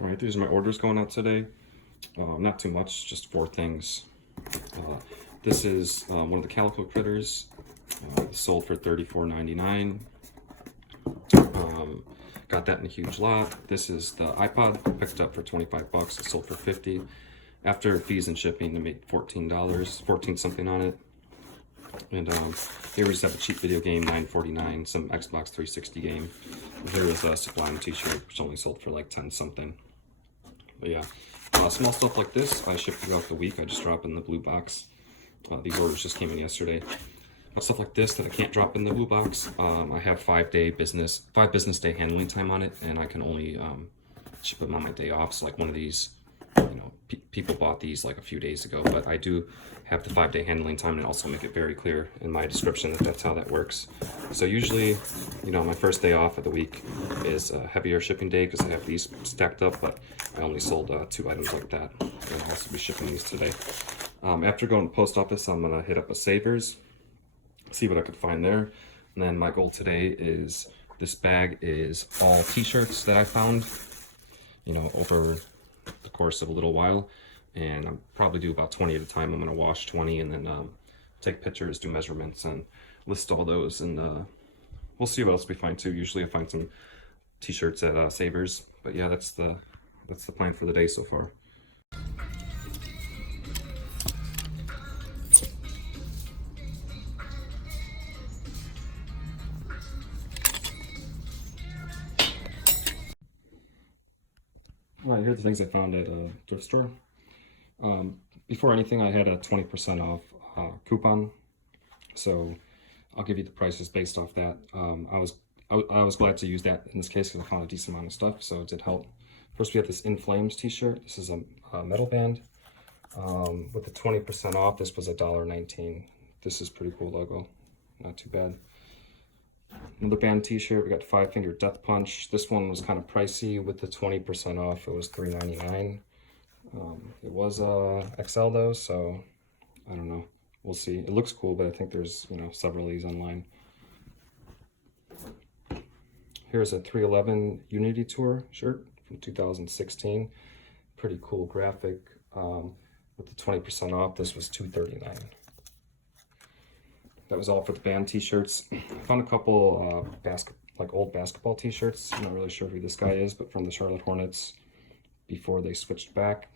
All right, these are my orders going out today. Not too much, just 4 things. This is one of the Calico Critters, sold for $34.99. Got that in a huge lot. This is the iPod, picked up for 25 bucks. It sold for 50. After fees and shipping, they made $14, 14 something on it. And here we just have a cheap video game, $9.49, some Xbox 360 game. Here is a Sublime t-shirt, which only sold for like 10 something. But yeah, small stuff like this, I ship throughout the week. I just drop in the blue box. These orders just came in yesterday. Stuff like this that I can't drop in the blue box, I have 5 business day handling time on it, and I can only ship them on my day off. So like one of these, people bought these like a few days ago, but I do have the 5-day handling time, and also make it very clear in my description that that's how that works. So usually, my first day off of the week is a heavier shipping day because I have these stacked up, but I only sold 2 items like that. I'll also be shipping these today. After going to the post office, I'm gonna hit up a Savers, see what I could find there. And then my goal today is, this bag is all t-shirts that I found, over the course of a little while. And I'll probably do about 20 at a time. I'm gonna wash 20 and then take pictures, do measurements, and list all those. And we'll see what else we find too. Usually I find some t-shirts at Savers. But yeah, that's the plan for the day so far. Alright, here are the things I found at a thrift store. Before anything, I had a 20% off coupon, so I'll give you the prices based off that. I was glad to use that in this case because I found a decent amount of stuff, so it did help. First, we have this In Flames t-shirt. This is a metal band. With the 20% off, this was $1.19. This is pretty cool logo, not too bad. Another band t-shirt, we got 5 Finger Death Punch. This one was kind of pricey. With the 20% off, it was $3.99. It was XL though, so I don't know. We'll see. It looks cool, but I think there's several of these online. Here's a 311 Unity Tour shirt from 2016. Pretty cool graphic. With the 20% off, this was $2.39. That was all for the band t-shirts. I found a couple old basketball t-shirts. I'm not really sure who this guy is, but from the Charlotte Hornets before they switched back.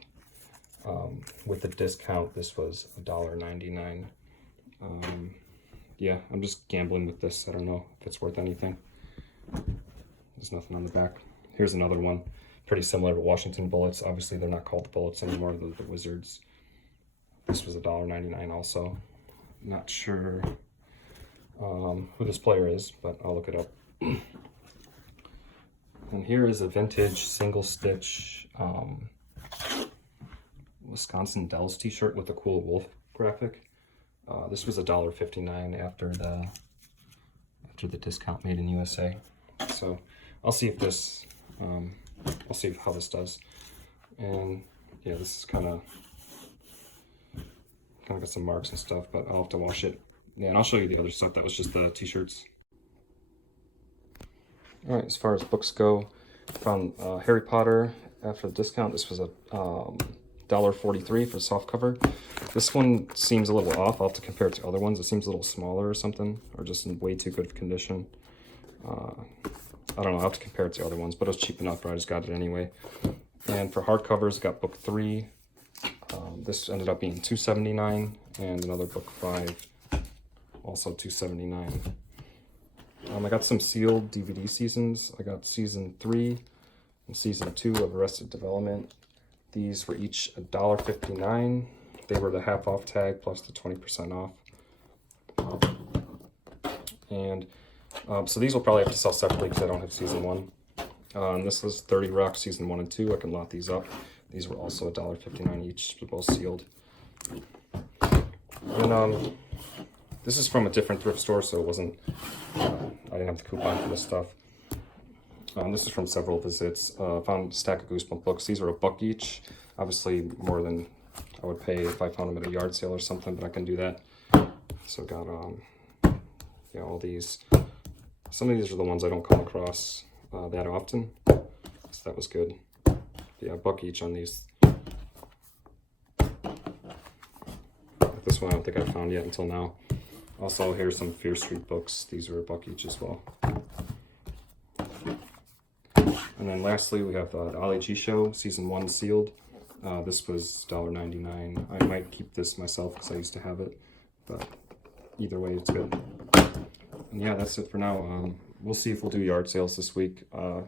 With the discount, this was $1.99. Yeah, I'm just gambling with this. I don't know if it's worth anything. There's nothing on the back. Here's another one, pretty similar to Washington Bullets. Obviously, they're not called the Bullets anymore, they're the Wizards. This was $1.99 also. Not sure who this player is, but I'll look it up. And here is a vintage single stitch Wisconsin Dells t-shirt with a cool wolf graphic. This was $1.59 after the discount, made in USA. So I'll see if this I'll see how this does. And yeah, this is kind of got some marks and stuff, but I'll have to wash it. Yeah, and I'll show you the other stuff. That was just the t-shirts. All right, as far as books go, I found Harry Potter after the discount. This was a $1.43 for soft cover. This one seems a little off. I'll have to compare it to other ones. It seems a little smaller or something, or just in way too good of condition. I don't know. I'll have to compare it to other ones, but it was cheap enough, but I just got it anyway. And for hardcovers, got book 3. This ended up being $2.79, and another book 5, also $2.79. I got some sealed DVD seasons. I got season 3 and season 2 of Arrested Development. These were each $1.59. They were the half off tag plus the 20% off. And so these will probably have to sell separately because I don't have season 1. And this was 30 Rock season 1 and 2. I can lot these up. These were also $1.59 each, both sealed. And this is from a different thrift store, so it wasn't, I didn't have the coupon for this stuff. This is from several visits. Found a stack of Goosebump books. These are $1 each. Obviously more than I would pay if I found them at a yard sale or something, but I can do that. So got yeah, all these. Some of these are the ones I don't come across that often, so that was good. Yeah, $1 each on these. This one I don't think I've found yet until now. Also, here's some Fear Street books. These are $1 each as well. And then lastly, we have the Ollie G Show Season 1 sealed. This was $1.99. I might keep this myself because I used to have it, but either way, it's good. And yeah, that's it for now. We'll see if we'll do yard sales this week. Doesn't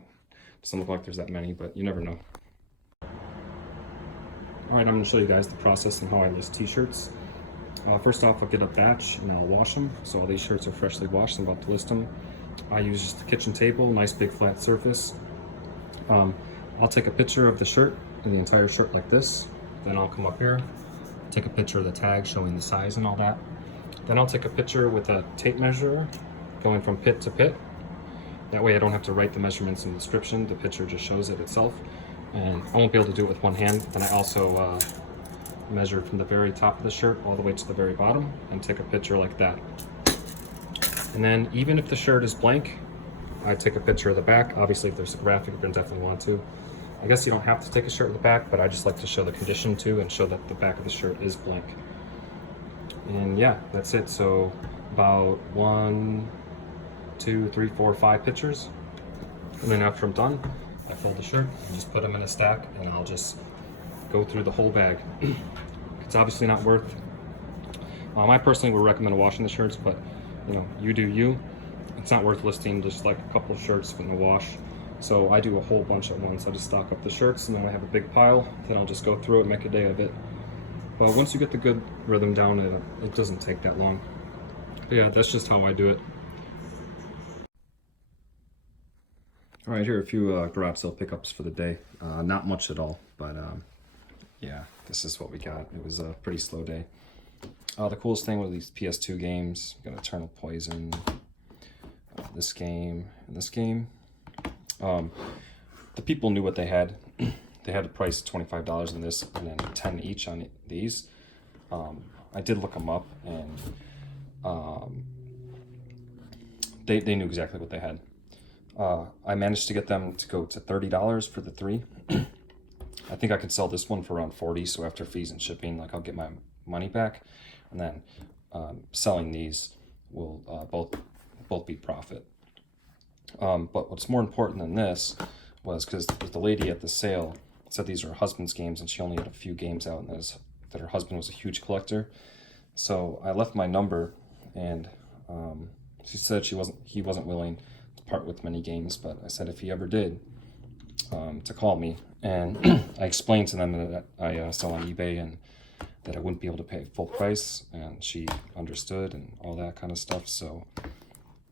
look like there's that many, but you never know. All right, I'm going to show you guys the process and how I list t-shirts. First off, I'll get a batch and I'll wash them. So all these shirts are freshly washed. I'm about to list them. I use just a kitchen table, nice big flat surface. I'll take a picture of the shirt and the entire shirt like this. Then I'll come up here, take a picture of the tag showing the size and all that. Then I'll take a picture with a tape measure going from pit to pit. That way I don't have to write the measurements in the description. The picture just shows it itself. And I won't be able to do it with one hand. Then I also measure from the very top of the shirt all the way to the very bottom and take a picture like that. And then even if the shirt is blank, I take a picture of the back. Obviously, if there's a graphic, you're gonna definitely want to. I guess you don't have to take a shirt of the back, but I just like to show the condition too and show that the back of the shirt is blank. And yeah, that's it. So about 1, 2, 3, 4, 5 pictures. And then after I'm done, I fold the shirt and just put them in a stack, and I'll just go through the whole bag. It's obviously not worth. I personally would recommend washing the shirts, but you know, you do you. It's not worth listing just like a couple of shirts in the wash. So I do a whole bunch at once. I just stock up the shirts, and then I have a big pile. Then I'll just go through it, make a day of it. But once you get the good rhythm down, it doesn't take that long. But yeah, that's just how I do it. All right, here are a few garage sale pickups for the day. Not much at all, but yeah, this is what we got. It was a pretty slow day. The coolest thing were these PS2 games. We got Eternal Poison, this game, and this game. The people knew what they had. They had a price of $25 on this, and then 10 each on these. I did look them up, and they knew exactly what they had. I managed to get them to go to $30 for the 3. I think I could sell this one for around $40, so after fees and shipping, like, I'll get my money back, and then selling these will both be profit. But what's more important than this was because the lady at the sale said these are her husband's games, and she only had a few games out, and that her husband was a huge collector. So I left my number, and she said he wasn't willing to part with many games, but I said if he ever did, to call me. And I explained to them that I sell on eBay and that I wouldn't be able to pay full price, and she understood and all that kind of stuff. So,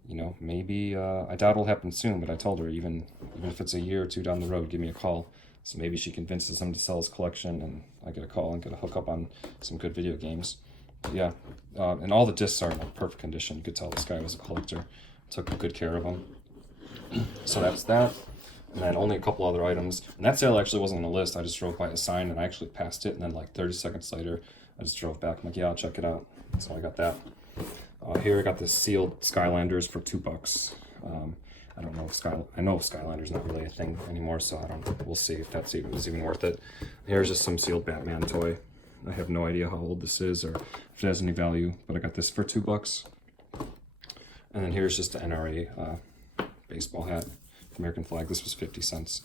you know, maybe, I doubt it'll happen soon, but I told her even if it's a year or two down the road, give me a call. So maybe she convinces him to sell his collection, and I get a call and get a hook up on some good video games. But yeah, and all the discs are in like perfect condition. You could tell this guy was a collector, took good care of them. So that's that. And then only a couple other items. And that sale actually wasn't on the list. I just drove by a sign and I actually passed it. And then like 30 seconds later, I just drove back. I'm like, yeah, I'll check it out. So I got that. Here I got this sealed Skylanders for $2. I don't know if I know Skylanders not really a thing anymore, so we'll see if that's even worth it. Here's just some sealed Batman toy. I have no idea how old this is or if it has any value, but I got this for $2. And then here's just an NRA baseball hat. American flag. This was 50 cents.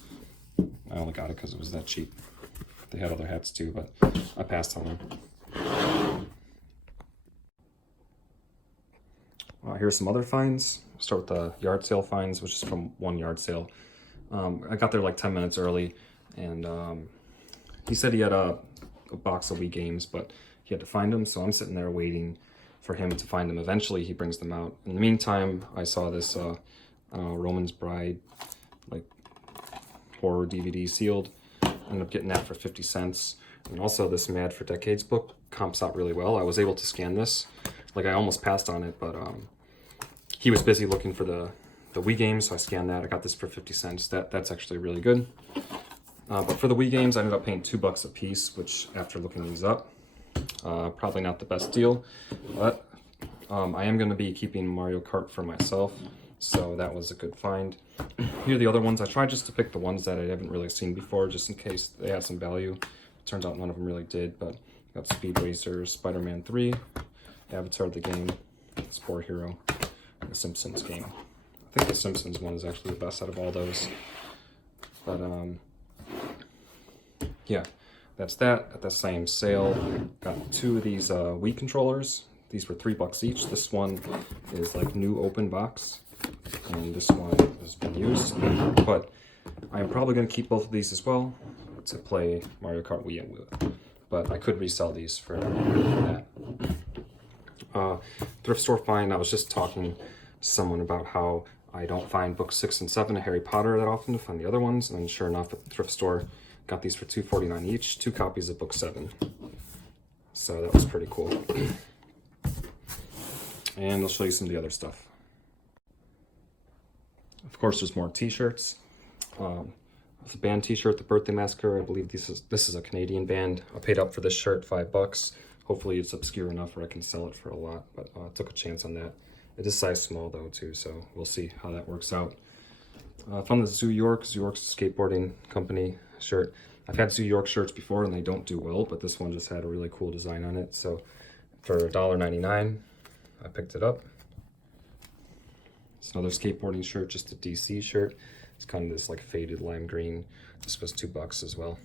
I only got it because it was that cheap. They had other hats too, but I passed on them. Here's some other finds. Start with the yard sale finds, which is from one yard sale. I got there like 10 minutes early, and he said he had a box of Wii games, but he had to find them, so I'm sitting there waiting for him to find them. Eventually, he brings them out. In the meantime, I saw this Roman's Bride, like, horror DVD sealed. Ended up getting that for 50 cents. And also this Mad for Decades book comps out really well. I was able to scan this. Like, I almost passed on it, but he was busy looking for the Wii games, so I scanned that. I got this for 50 cents. That's actually really good. But for the Wii games, I ended up paying $2 a piece, which after looking these up, probably not the best deal. But I am going to be keeping Mario Kart for myself. So that was a good find. Here are the other ones. I tried just to pick the ones that I haven't really seen before, just in case they had some value. Turns out none of them really did, but got Speed Racer, Spider-Man 3, Avatar the game, Sport Hero, and the Simpsons game. I think the Simpsons one is actually the best out of all those. But yeah, that's that. At the same sale, got 2 of these Wii controllers. These were $3 each. This one is like new open box, and this one has been used. But I'm probably going to keep both of these as well to play Mario Kart Wii with. But I could resell these for that. Thrift store find. I was just talking to someone about how I don't find books 6 and 7 of Harry Potter that often to find the other ones, and sure enough, at the thrift store, got these for $2.49 each, 2 copies of book 7. So that was pretty cool. And I'll show you some of the other stuff. Of course, there's more t-shirts. It's a band t-shirt, The Birthday Massacre. I believe this is a Canadian band. I paid up for this shirt, $5. Hopefully it's obscure enough where I can sell it for a lot, but I took a chance on that. It is size small though too, so we'll see how that works out. I found the Zoo York's a skateboarding company shirt. I've had Zoo York shirts before and they don't do well, but this one just had a really cool design on it. So for $1.99, I picked it up. It's another skateboarding shirt, just a DC shirt. It's kind of this like faded lime green. This was $2 as well.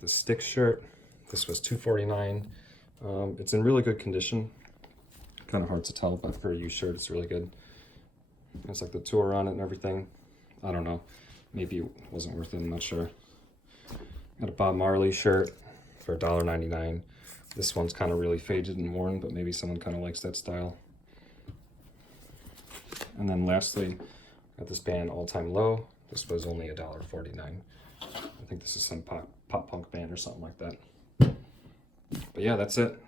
The stick shirt, this was $2.49. It's in really good condition. Kind of hard to tell, but for a used shirt, it's really good. It's like the tour on it and everything. I don't know. Maybe it wasn't worth it, I'm not sure. Got a Bob Marley shirt for $1.99. This one's kind of really faded and worn, but maybe someone kind of likes that style. And then lastly, got this band All Time Low. This was only $1.49. I think this is some pop punk band or something like that. But yeah, that's it.